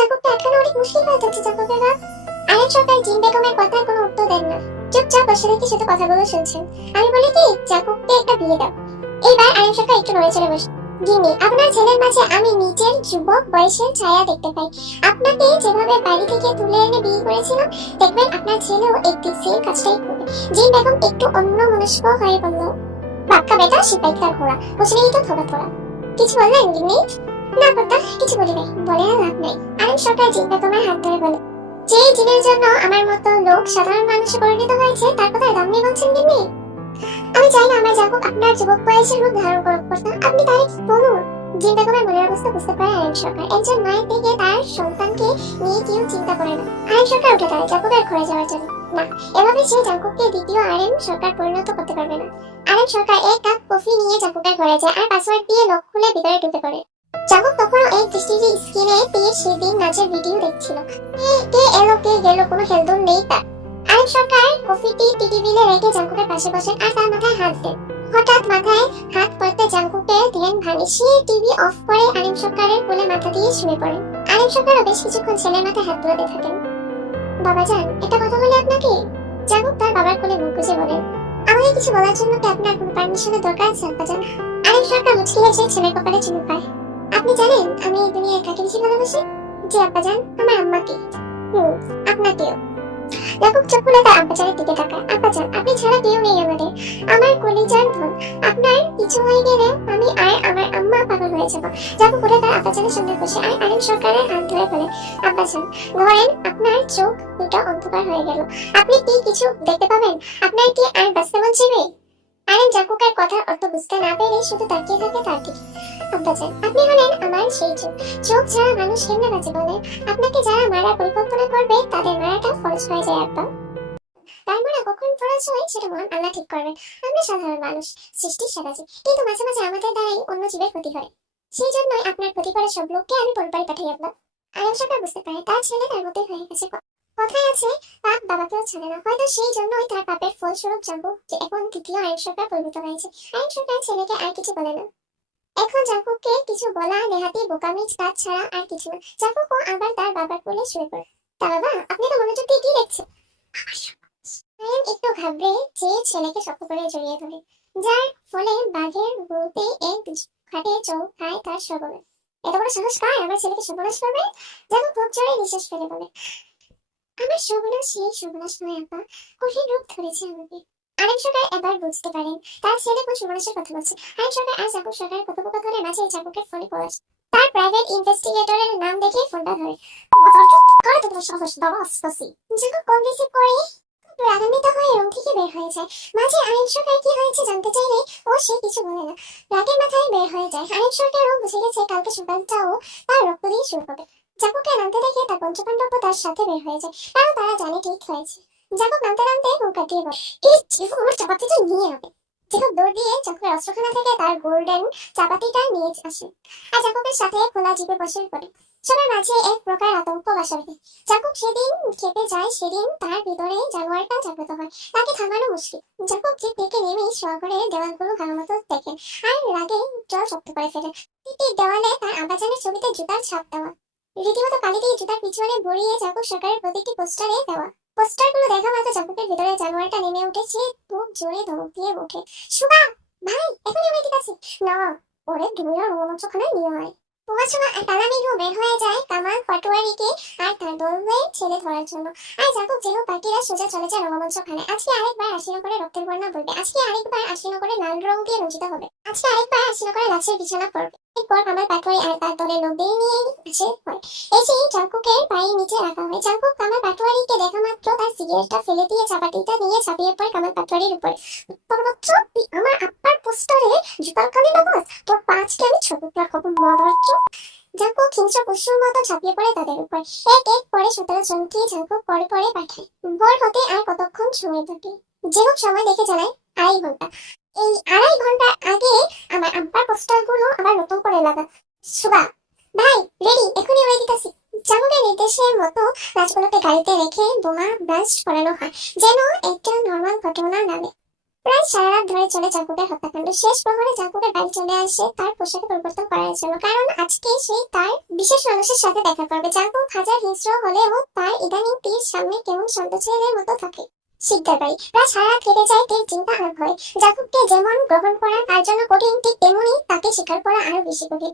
জাকবকে আটকানো অনেক মুশকিল হয়ে যাচ্ছে জাকবের বাপ আরেক সরকার জিন বেগমের কথার কোনো উত্তর দেন না। চুপচাপ বসে রেখে শুধু কথাগুলো শুনছেন। আমি বলি কি জাকবকে একটা বিয়ে দাও। এইবার আরেক সরকার একটু নড়ে চড়ে বসে। গিনি আপনার ছেলের মাঝে আমি নিজের যুবক বয়সের ছায়া দেখতে পাই। আপনাকে যেভাবে বাড়ি থেকে তুলে এনে বিয়ে করেছিলাম, দেখবেন আপনার ছেলেও একদিন সেই কাজটাই করবে। জিন বেগম একটু অন্য মনস্ক হয়ে বলল, বাক্কা বেটা সিপাই তার ঘোড়া বুঝলেই তো থোড়া থোড়া কিছু বললেন গিন্নি? না কিছু বলি নাই। বলে আর লাভ নাই। আরেক সরকার জিন বেগমের হাত ধরে বলে যে জিনের জন্য আমার মতো লোক সাধারণ মানুষে পরিণত হয়েছে, তার কথা দাম নিয়ে বলছেন গিন্নি আমি চাই না আমার যাব আপনার যুবক বয়সের রূপ ধারণ করুক কর্তা আপনি তাই বলুন জিন বেগমের মনের অবস্থা বুঝতে পারে আরেক সরকার। একজন মায়ের দিকে তার সন্তানকে নিয়ে কেউ চিন্তা করে না। আরেক সরকার উঠে দাঁড়ায় জাকুবের ঘরে যাওয়ার জন্য। না, এভাবে সে দ্বিতীয় আরএম সরকার পরিণত করতে পারবে না। আরএম সরকার এক কাপ কফি নিয়ে জাকুবের ঘরে যায় আর পাসওয়ার্ড দিয়ে লক খুলে ভিতরে ঢুকে পড়ে। জাকুব তখনও এক দৃষ্টিতে স্ক্রিনে পেয়ে সেদিন নাচের ভিডিও দেখছিল। কে এলো, কে গেল, কোনো হেলদোল নেই তার। আরেক সরকার কফিটি টিটিভিলে রেখে জাঙ্কুকের পাশে বসেন আর তার মাথায় হাত দেন। হঠাৎ মাথায় হাত পড়তে জাঙ্কুকের ধ্যান ভাঙে। সে টিভি অফ করে আরিম সরকারের কোলে মাথা দিয়ে শুয়ে পড়ে। আরিম সরকারও বেশ কিছুক্ষণ ছেলের মাথায় হাত তুলে থাকেন। বাবা যান এটা কথা বলে আপনাকে? জাঙ্কুক তার বাবার কোলে মুখ গুজে বলেন আমাকে কিছু বলার জন্য কি আপনার কোনো পারমিশনের দরকার আছে আব্বা জান আরিম সরকার মুচকি হেসে ছেলের কপালে চুমু পায় আপনি জানেন আমি এই দুনিয়ায় কাকে বেশি ভালোবাসি? জি আব্বা জান আমার আম্মাকে। হুম, আপনাকেও। চোখ খুলে তার আব্বাজানের দিকে তাকায়। আব্বাজান, আপনি ছাড়া কেউ নেই আমাদের। আমার কলিজার ধন, আপনার কিছু হয়ে গেলে আমি আর আমার আম্মা পাগল হয়ে যাব। জাকুব উঠে তার আব্বাজানের সামনে বসে। আর আরেক সরকারের হাত ধরে বলে, আব্বাজান, ধরেন আপনার চোখ দুটো অন্ধকার হয়ে গেল। আপনি কি কিছু দেখতে পাবেন? আপনার কি আর বাঁচতে মন চাইবে? আরেন জাকুকের কথার অর্থ বুঝতে না পেরে শুধু তাকিয়ে থাকে তার দিকে আব্বাজান আপনি হলেন আমার সেই চোখ চোখ ছাড়া মানুষ কেমনে বাঁচে বলে আপনাকে যারা মারার পরিকল্পনা করবে, তাদের মারাটা ফরজ হয়ে যায়, আব্বা। তার মারা কখন ফরজ হয়, সেটা মহান আল্লাহ ঠিক করবেন। আমরা সাধারণ মানুষ সৃষ্টির সারাজি কিন্তু মাঝে মাঝে আমাদের দ্বারাই অন্য জীবের ক্ষতি হয়। সেই জন্যই আপনার ক্ষতি করা সব লোককে আমি পরিবারে পাঠাই, আব্বা। আরেক সরকার বুঝতে পারে, তার ছেলে তার মতোই হয়ে গেছে। বাবাকেও ছাড়ে না হয়তো সেই জন্যই তার পাপের ফলস্বরূপ জানব যে এখন তৃতীয় আইন সরকার পরিণত হয়েছে। আইন সরকার ছেলেকে আর কিছু বলে না। এখন জাকুবকে কিছু বলা নেহাতি বোকামি কাজ ছাড়া আর কিছু না। জাকুবও আবার তার বাবার কোলে শুয়ে পড়ে। তা বাবা, আপনি তো মনোযোগ দিয়ে কি দেখছেন? আয়ান একটু ঘাবড়ে যে ছেলেকে শক্ত করে জড়িয়ে ধরে। যার ফলে বাঘের গুরুতে এক খাটে চৌকায় তার সবলে এত বড় সাহস কার? আমার ছেলেকে সর্বনাশ করবে? যেন খুব জোরে নিঃশ্বাস ফেলে বলে। আমার সর্বনাশ সেই সর্বনাশ নয় আপা কঠিন রূপ ধরেছে আমাকে। আরেক সরকার এবার বুঝতে পারেন, তার ছেলে কোন কথা বলছে। আরেক সরকার আর কথোপকথনের মাঝে জাকুবের ফোনে তার প্রাইভেট ইনভেস্টিগেটরের নাম দেখে ফোনটা ধরে। করে করে বের হয়ে যায়। ও তার রক্ত দিয়ে শুরু হবে। জাকুবকে নামতে দেখে তার পঞ্চপাণ্ডব তার সাথে বের হয়ে যায়। কারণ তারা জানে ঠিক হয়েছে। জাকুব নামতে নামতে মুখ কাটিয়ে বলে, এই জিহু আমার চাপাতিটা নিয়ে হবে জাকুব দৌড় দিয়ে জাকুবের অস্ত্রখানা থেকে তার গোল্ডেন চাপাতিটা নিয়ে আসে। আর জাকুবের সাথে খোলা জিপে বসে পড়ে। সবার মাঝে এক প্রকার আতঙ্ক বাসা বাঁধে। জাকুব সেদিন খেপে যায়, সেদিন তার ভিতরে জানোয়ারটা জাগ্রত হয়। তাকে থামানো মুশকিল। জাকুব জিপ থেকে নেমেই শহরের দেওয়ালগুলো ভালো মতো দেখেন আর রাগে জল শক্ত করে ফেলেন দেওয়ালে তার আব্বাজানের ছবিতে জুতার ছাপ দেওয়া। রীতিমতো কালি দিয়ে জুতার পিছনে বড়িয়ে জাকুব সরকারের প্রতিটি পোস্টারে দেওয়া। পোস্টারগুলো দেখা মাত্র জাকুবের ভিতরে জানোয়ারটা নেমে উঠে সে খুব জোরে ধমক দিয়ে ওঠে সুগা ভাই, এখনই আমার ঠিক আছে না ওরে দুনিয়ার রোমাঞ্চখানে নিয়ে হয় পুমাচুমা আর কালামিঘু বের হয়ে যায় কামাল পাটোয়ারিকে আর তার দলের ছেলে ধরার জন্য। আর জাকুব যেহেতু বাকিরা সোজা চলে যায় রঙ্গমঞ্চখানে আজকে আরেকবার আশিনগরে রক্তের বর্ণা বলবে। আজকে আরেকবার আশিনগরে লাল রং দিয়ে রঞ্জিত হবে। আজকে আরেকবার আশিনগরে লাশের বিছানা পড়বে। এরপর কামাল পাটোয়ারি আর তার দলের লোকদের নিয়ে আসে হয় এসে জাকুকের পায়ের নিচে রাখা হয়। জাকুক কামাল পাটোয়ারিকে দেখা মাত্র তার সিগারেটটা ফেলে দিয়ে চাপাটিটা নিয়ে চাপিয়ে পড়ে কামাল পাটোয়ারির উপরে। পরমাত্র আমার আব্বার পোস্টারে জুতার কালি লাগাস তোর পাঁচকে আমি ছোট রাখব মরার চোখ হিংস্র পশুর মতো ঝাঁপিয়ে পড়ে তাদের উপর। এক এক পরে সতেরো জনকে জাকু পরে পরে পাঠায়। ভোর হতে আর কতক্ষণ সময় থাকে? যে সময় দেখে জানায় আড়াই ঘণ্টা। এই আড়াই ঘণ্টার আগে আমার আব্বার পোস্টারগুলো আবার নতুন করে লাগা। ভাই রেডি এখনই নির্দেশের মতো গাছগুলোকে গাড়িতে রেখে বোমা ব্লাস্ট করানো হয়, যেন একটা নর্মাল ঘটনা নামে প্রায় সারা রাত ধরে চলে জাকুবের হত্যাকাণ্ড। শেষ প্রহরে জাকুবের বাড়ি চলে আসে, তার পোশাকে পরিবর্তন করার জন্য। কারণ আজকে সে তার বিশেষ মানুষের সাথে দেখা করবে। জাকুব হাজার হিংস্র হলেও তার ইদানিং তীর সামনে কেমন শান্ত ছেলের মতো থাকে। শিকদার বাড়ি। প্রায় সারা রাত কেটে যায় তীর চিন্তা আর ভয়। জাকুবকে যেমন গ্রহণ করা তার জন্য কঠিন, ঠিক তেমনি তাকে স্বীকার করা আরও বেশি কঠিন।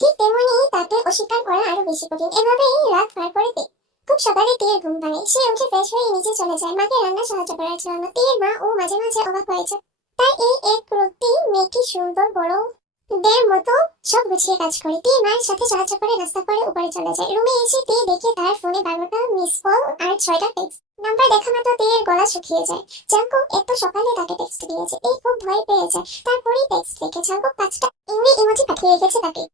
ঠিক তেমনি তাকে অস্বীকার করা আরও বেশি কঠিন। এভাবেই রাত পার করে দেয় খুব সকালে তীর ঘুম ভাঙে। সে উঠে ফ্রেশ হয়ে নিচে চলে যায়। মাকে রান্না সাহায্য করার জন্য। তীর মা ও মাঝে মাঝে অবাক হয়েছে তাই এই এক রক্তি মেয়েটি সুন্দর বড় দের মতো সব গুছিয়ে কাজ করে। তীর মায়ের সাথে সাহায্য করে রাস্তা করে উপরে চলে যায়। রুমে এসে তে দেখে তার ফোনে বারোটা মিস কল আর ছয়টা টেক্সট নাম্বার দেখা মাত্র তীরের গলা শুকিয়ে যায়। জাঙ্কুক এত সকালে তাকে টেক্সট দিয়েছে। এই খুব ভয় পেয়ে যায়। তারপরেই টেক্সট লিখে জাঙ্কুক পাঁচটা ইংরি ইমোজি পাঠিয়ে রেখেছে তাকে।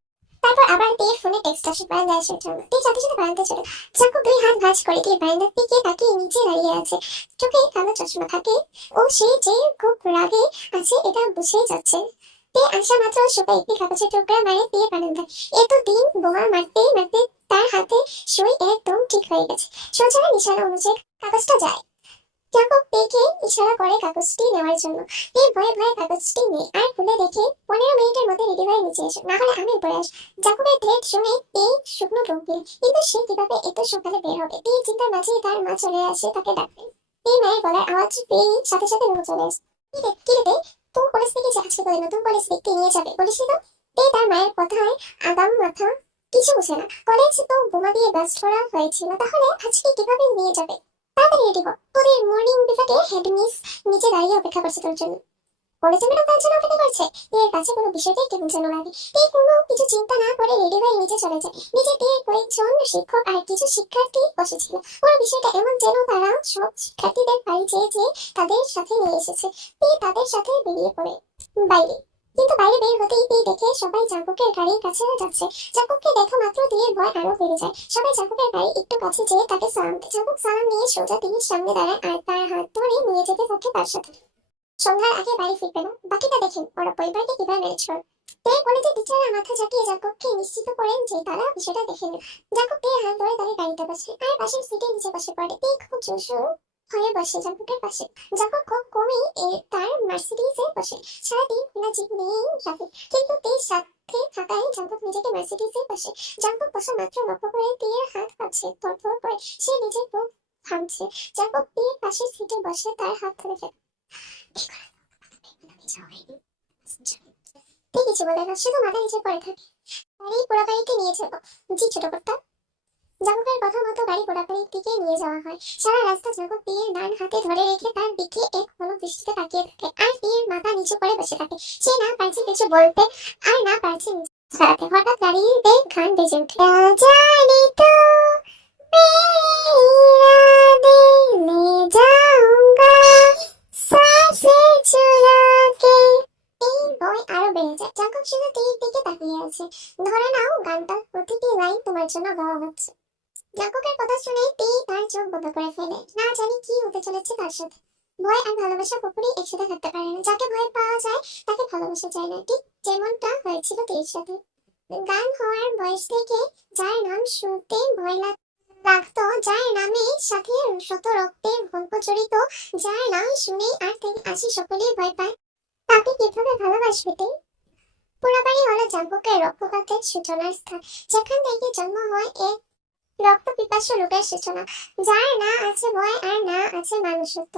তারপর আবার তীর ফোনে টেক্সট আসে বারান্দা আসার জন্য। তীর সাথে সাথে বারান্দা চলে জাঙ্কুক দুই হাত ভাঁজ করে তীর বারান্দার দিকে তাকিয়ে নিচে দাঁড়িয়ে আছে। চোখে কালো চশমা থাকে। ও সে যে খুব রাগে আছে, এটা বুঝেই যাচ্ছে। তে আসা মাত্র সুপা একটি কাগজের টুকরা মারে দিয়ে বারান্দা এত দিন, বোমা মারতে মারতে তার হাতে সই একদম ঠিক হয়ে গেছে। সোজা নিশানা অনুযায়ী কাগজটা যায়। জাকব পেকে ইশারা করে কাগজটি নেওয়ার জন্য। এই ভয়ে ভয়ে কাগজটি নেই আর খুলে দেখে পনেরো মিনিটের মধ্যে রেডি হয়ে নিচে এসো। না হলে আমি উপরে আস জাকবের থ্রেড শুনে এই শুকনো দিল কিন্তু সে কীভাবে এত সকালে বের হবে? এই চিন্তার মাঝেই তার মা চলে আসে তাকে ডাকতে। এই মায়ের গলার আওয়াজ পেয়ে সাথে সাথে রুমে চলে আসে। কি রে কি রে তুই কলেজ থেকে করে নতুন কলেজ দেখতে নিয়ে যাবে। বলেছিল, তে তার মায়ের কথায় আগাম মাথা কিছু বুঝে না। কলেজ তো বোমা দিয়ে ব্লাস্ট করা হয়েছিল। তাহলে আজকে কীভাবে নিয়ে যাবে? তাড়াতাড়ি রেডি কর তোদের মর্নিং বিভাগে হেড মিস নিচে দাঁড়িয়ে অপেক্ষা করছে তোর জন্য। কলেজে ম্যাডাম অপেক্ষা করছে? এর কাছে কোনো বিষয়টাই কেমন যেন লাগে তে কোনো কিছু চিন্তা না করে রেডি হয়ে নিচে চলে যায়। নিচে তে কয়েকজন শিক্ষক আর কিছু শিক্ষার্থী বসেছিল। পুরো বিষয়টা এমন যেন তারা সব শিক্ষার্থীদের বাড়ি যেয়ে যেয়ে তাদের সাথে নিয়ে এসেছে। তে তাদের সাথে বেরিয়ে পড়ে। বাইরে। কিন্তু বাইরে বের হতেই তে দেখে সবাই জাঙ্কুকের গাড়ির কাছে যাচ্ছে। জাঙ্কুককে দেখা মাত্র দিয়ে ভয় আরও বেড়ে যায়। সবাই জাঙ্কুকের গাড়ি একটু কাছে যেয়ে তাকে সালাম জাঙ্কুক সালাম নিয়ে সোজা তিনি সামনে দাঁড়ায় আর তার হাত ধরে নিয়ে যেতে থাকে তার সাথে। সন্ধ্যার আগে বাড়ি ফিরবে না। বাকিটা দেখেন, ওরা পরিবারকে কীভাবে ম্যানেজ করে তে কলেজের টিচাররা মাথা ঝাঁকিয়ে নিশ্চিত করেন যে তারা বিষয়টা দেখে হাত ধরে তাদের গাড়িতে বসে? আর পাশের সিটে নিচে বসে পড়ে তে খুব হয়ে বসে পাশে? খুব কমই তার মার্সিডিজে বসে। সারাদিন জিপ কিন্তু তে সাথে নিজেকে মার্সিডিজে বসে। মাত্র লক্ষ্য করে তীর হাত করে। সে নিজের বুক থামছে তীর পাশের সিটে বসে তার হাত ধরে ফেলে। ঠিক বলে না শুধু মাথা নিচে পড়ে থাকে গাড়ি পোড়াবাড়িতে নিয়ে যাব জি ছোট কর্তা জাগুকের কথা মতো গাড়ি পোড়াবাড়ির দিকে নিয়ে যাওয়া হয় সারা রাস্তা জাগুক বিয়ের ডান হাতে ধরে রেখে তার দিকে এক হলুদ দৃষ্টিতে তাকিয়ে থাকে আর বিয়ের মাথা নিচু করে বসে থাকে সে না পারছে কিছু বলতে আর না পারছে ছাড়াতে হঠাৎ গাড়িতে গান বেজে উঠে জানি তো মেরা দিলে চুরাকে এই ভয় আরও বেড়ে যায়। জাকব শুধু তীর দিকে তাকিয়ে আছে। ধরে নাও, গানটা প্রতিটি লাইন তোমার জন্য গাওয়া হচ্ছে। জাকবের কথা শুনে তীর তার চোখ বন্ধ করে ফেলে। না জানি কি হতে চলেছে তার সাথে। ভয় আর ভালোবাসা কখনোই একসাথে থাকতে পারে না। যাকে ভয় পাওয়া যায়, তাকে ভালোবাসা যায় না। ঠিক যেমনটা হয়েছিল তীর সাথে। গান হওয়ার বয়স থেকে যার নাম শুনতে ভয় লাগে লাগতো যার নামে সাথে শত রক্তের গল্প যার নাম শুনে আর থেকে আসি সকলেই ভয় পায়। তাকে কীভাবে ভালোবাসবে তে? পোড়াবাড়ি হলো জাগবকের রক্তপাতের সূচনার স্থান। যেখান থেকে জন্ম হয় এক রক্ত পিপাসু রোগের সূচনা। যার না আছে ভয় আর না আছে মানুষত্ব।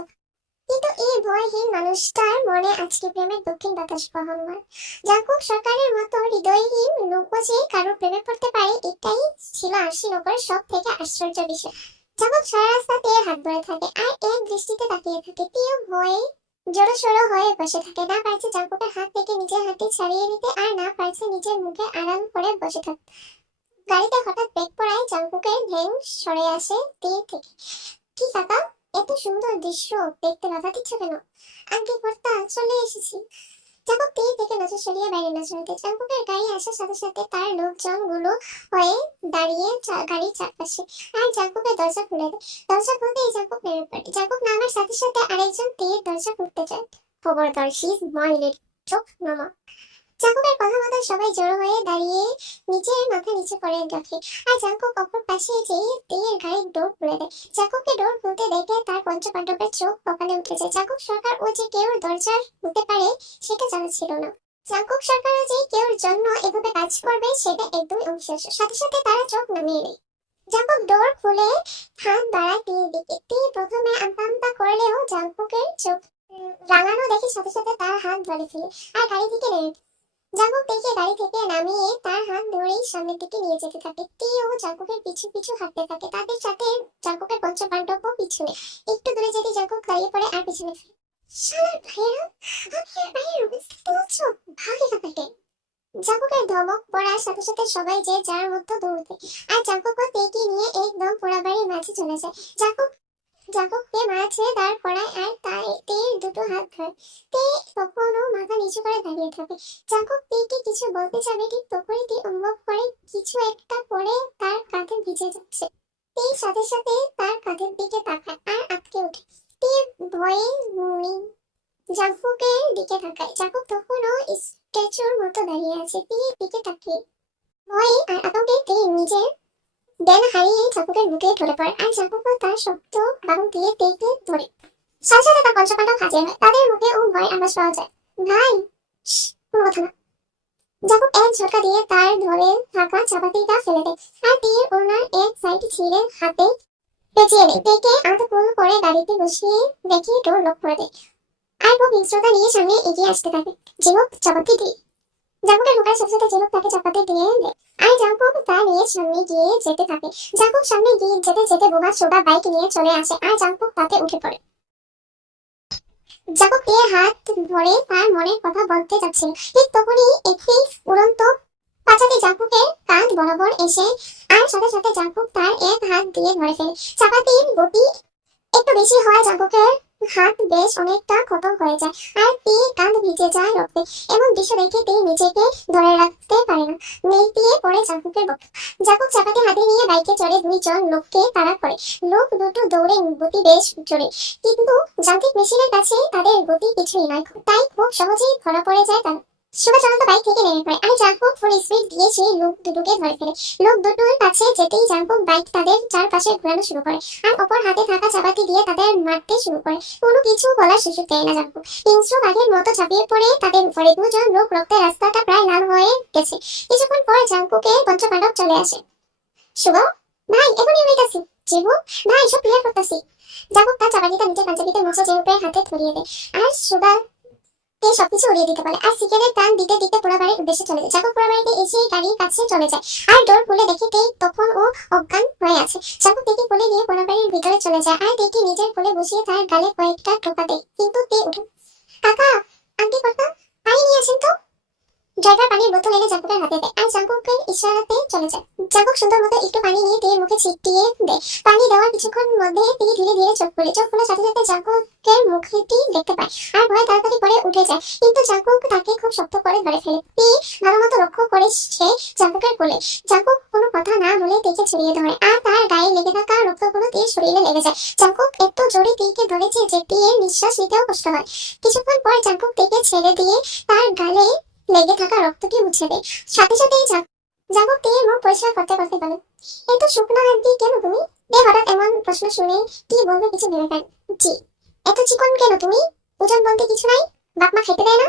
কিন্তু এই ভয়হীন মানুষটার মনে আজকে প্রেমের দক্ষিণ বাতাস হয় জাগবক সরকারের মতো হৃদয়হীন লোক যে কারও প্রেমে পড়তে পারে, এটাই ছিল আশিনগরের সব থেকে আশ্চর্য বিষয়। জাগব সারা রাস্তা তে হাত ধরে থাকে আর এক দৃষ্টিতে তাকিয়ে থাকে। তেও ভয়ে জড়ো সড়ো হয়ে বসে থাকে। না পারছে জাঙ্কুকের হাত থেকে নিজের হাতে ছাড়িয়ে নিতে আর না পারছে নিজের মুখে আরাম করে বসে থাকতে গাড়িতে হঠাৎ ব্রেক পড়ায় জাঙ্কুকের ধ্যান সরে আসে তীর থেকে। কি কাকা? এত সুন্দর দৃশ্য দেখতে বাধা দিচ্ছ কেন আগে কর্তা চলে এসেছি। জাঙ্কুক তীর থেকে নজর সরিয়ে বাইরে নজর দিতে জাঙ্কুকের গাড়ি আসার সাথে সাথে তার লোকজনগুলো হয়ে দাঁড়িয়ে গাড়ির চারপাশে। আর জাঙ্কুকের দরজা খুলে দেয়। দরজা খুলতেই জাঙ্কুক নেমে পড়ে জাঙ্কুক নামার সাথে সাথে আরেকজন তীর দরজা খুলতে যায়। খবরদার শি ইজ মাই চোখ নমা জাঙ্কুকের কথা মতো সবাই জড়ো হয়ে দাঁড়িয়ে নিজের মাথা নিচে করে রাখে আর জাঙ্কুক অপর পাশে যে তীর গাড়ির ডোর খুলে দেয়। জাকবকে ডোর খুলতে দেখে তার পঞ্চপাণ্ডবের চোখ কপালে উঠে যায়। জাকব সরকার ও যে কেউ দরজার হতে পারে, সেটা জানা ছিল না। জাকব সরকারও যে কেউর জন্য এভাবে কাজ করবে, সেটা একদমই অবিশ্বাস্য। সাথে সাথে তারা চোখ নামিয়ে নেয়। জাকব ডোর খুলে হাত বাড়ায় তীর দিকে তীর প্রথমে আমতা করলেও জাকবের চোখ রাঙানো দেখে সাথে সাথে তার হাত ধরে ফেলে। আর গাড়ি থেকে নেমে দেখে গাড়ি থেকে নামিয়ে তার হাত ধরেই সামনের দিকে নিয়ে যেতে থাকে। টি ও জাকবের পিছু পিছু হাঁটতে থাকে। তাদের সাথে জাকবের পঞ্চপাণ্ডবও পিছনে। একটু দূরে যেতে জাকব দাঁড়িয়ে পড়ে, আর পিছনে ফিরে। শালার ধমক পড়ার সাথে সাথে সবাই যে যার মধ্যে দৌড়তে। আর জাকবকে তেকে নিয়ে একদম পোড়াবাড়ির মাঝে চলে যায়। জাকব জাকবকে মাঝে দাঁড় করায় আর তার তীর দুটো হাত ধরে। নিচু করে দাঁড়িয়ে থাকে। জাকব তেকে কিছু বলতে যাবে ঠিক তখনই অনুভব করে কিছু একটা পরে তার কাঁধে ভিজে যাচ্ছে। তে সাথে সাথে তার কাঁধের দিকে তাকায় আর আটকে ওঠে। ভয়ে দিকে তাকায়। তখনও স্ট্যাচুর মতো দাঁড়িয়ে আছে। তীর দিকে তাকিয়ে ভয়ে আর আতঙ্কে নিজের দেন হারিয়ে জাকবের বুকে ধরে পড়ে আর জাকবও তার শক্ত বাহু দিয়ে তেকে ধরে। সাথে সাথে তার হাজির হয় তাদের মুখে ও ভয় আওয়াজ পাওয়া যায়। ভাই কোনো এক ঝটকা দিয়ে তার ধরে থাকা চাপাতিটা ফেলে দেয় আর তীর ওনার এক সাইড ছিঁড়ে হাতে পেঁচিয়ে নেয় দেখে আধপুল করে গাড়িতে বসিয়ে রেখে ডোর লক করে দেয় আর খুব হিংস্রতা নিয়ে সামনে এগিয়ে আসতে থাকে। জিনুক চাপাতি দিয়ে জাকবের ঢোকার সাথে সাথে জিনুক তাকে চাপাতি দিয়ে দেয় আর জাকব তা নিয়ে সামনে গিয়ে যেতে থাকে। জাকব সামনে গিয়ে যেতে যেতে বোবা সোডা বাইক নিয়ে চলে আসে। আর জাকব তাতে উঠে পড়ে। জাকব দিয়ে হাত ধরে তার মনের কথা বলতে যাচ্ছিল ঠিক তখনই একটি উড়ন্ত পাচাতে জাকবের কাঁধ বরাবর এসে আর সাথে সাথে জাকব তার এক হাত দিয়ে ধরে ফেলে। চাপাতির গতি একটু বেশি হয় জাকবের হাত বেশ অনেকটা ক্ষত হয়ে যায় আর পেয়ে কাঁধ ভিজে যায় রক্তে এমন দৃশ্য দেখে তিনি নিজেকে ধরে রাখতে পারে না। নেই দিয়ে পড়ে জাকুকের বক্ষ জাকুক চাপাতি হাতে নিয়ে বাইকে চড়ে দুইজন লোককে তাড়া করে। লোক দুটো দৌড়ে গতি বেশ জোরে। কিন্তু যান্ত্রিক মেশিনের কাছে তাদের গতি কিছুই নয়। তাই খুব সহজেই ধরা পড়ে যায় তারা লাল হয়ে গেছে। কিছুক্ষণ পর জাকবকে পঞ্চপাণ্ডব চলে আসে। শুভ, ভাই, এখনই ভাই, সব ক্লিয়ার করতেছি। হাতে দেয়। আর সুগা তে সবকিছু উড়িয়ে দিতে বলে। আর সিগারেট প্রাণ দিতে দিতে পোড়াবাড়ির উদ্দেশ্যে চলে যায়। জাকব পোড়াবাড়িতে এসে গাড়ির কাছে চলে যায়। আর ডোর খুলে দেখে তেই তখন ও অজ্ঞান হয়ে আছে। জাকব তেকে কোলে নিয়ে পোড়াবাড়ির ভিতরে চলে যায়। আর দেখি নিজের কোলে বসিয়ে তার গালে কয়েকটা টোকা দেয়। কিন্তু তে উঠে কাকা, আন্টি কর্তা পানি নিয়ে আসেন তো? ড্রাইভার পানির বোতল এনে জাকবের হাতে দেয় আর জাকবের ইশারাতে চলে যায়। জাকব সুন্দর মতো একটু পানি নিয়ে তের মুখে ছিটিয়ে দেয়। পানি দেওয়ার কিছুক্ষণ মধ্যে তিনি ধীরে ধীরে চোখ খুলে, চোখ খোলার সাথে সাথে জাকবের মুখটি দেখতে পায়। আর ভয় তাড়াতাড়ি করে উঠে যায়। কিন্তু জাকব তাকে খুব শক্ত করে ধরে ফেলে। তি ভালো মতো লক্ষ্য করে সে জাকবের কোলে। জাকব কোনো কথা না বলে তেকে ছড়িয়ে ধরে আর তার গায়ে লেগে থাকা রক্তগুলো তীর শরীরে লেগে যায়। জাকব এত জোরে তীরকে ধরেছে যে তীরের নিঃশ্বাস নিতেও কষ্ট হয়। কিছুক্ষণ পর জাকব তেকে ছেড়ে দিয়ে তার গালে লেগে থাকা রক্তকে মুছে দেয় সাথে সাথেই জাকব তীরের মুখ পরিষ্কার করতে করতে বলে এত শুকনো হাত দিয়ে কেন তুমি? তে হঠাৎ এমন প্রশ্ন শুনে কি বলবে কিছু ভেবে পায় জি এত চিকন কেন তুমি? ওজন বলতে কিছু নাই? বাপ মা খেতে দেয় না?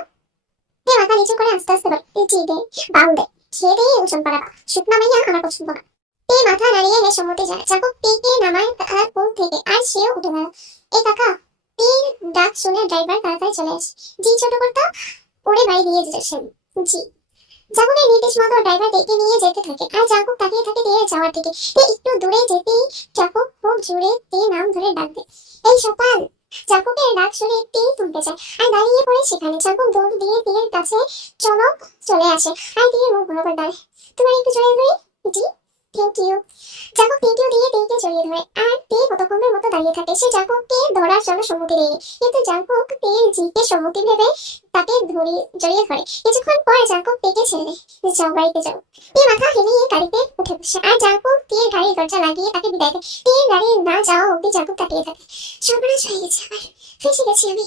তে মাথা নিচু করে আস্তে আস্তে বলে জি দে বাউ দে, খেয়ে দিয়ে ওজন বাড়াবা শুকনা মাইয়া আমার পছন্দ না। তে মাথা নাড়িয়ে হে সম্মতি যায়। জাকব তেকে নামায় তার কোল থেকে, আর সেও উঠে গেল এই কাকা তীর ডাক শুনে ড্রাইভার তাড়াতাড়ি চলে আসে। জি, ছোট কর্তা ওরে বাড়ি দিয়ে যাচ্ছেন জি। জাকুবের নির্দেশ মতো ড্রাইভার ডেকে নিয়ে যেতে থাকে। আর জাকুব তাকিয়ে থাকে দিয়ে যাওয়ার দিকে। তে একটু দূরে যেতেই জাকুব খুব জোরে তে নাম ধরে ডাক দেয়। এই সকাল। জাকুবের ডাক শুনে তে তুলতে যায় আর দাঁড়িয়ে পড়ে সেখানে। জাকুব দৌড় দিয়ে তীরের কাছে চমক চলে আসে। আর তীরের মুখ বরাবর দাঁড়ায়। তোমার একটু জড়িয়ে ধরি জি। Thank you Jakub thank you দিয়ে তেকে জড়িয়ে ধরে। আর তে কতক্ষণের মতো দাঁড়িয়ে থাকে সে জাকুবকে ধরার জন্য সম্মতি দেয়নি। কিন্তু জাকুব তের জিকে সম্মতি ভেবে তাকে ধরে জড়িয়ে ধরে। কিছুক্ষণ পর জাকব পেকে ছেড়ে দেয় যাও, বাড়িতে যাও। তে মাথা হেলিয়ে গাড়িতে উঠে বসে। আর জাকব তীর গাড়ির দরজা লাগিয়ে তাকে বিদায় দেয়। তীর গাড়ি না যাওয়া অব্দি জাকব তাকিয়ে থাকে। সর্বনাশ হয়ে গেছে আবার ফেসে গেছি আমি।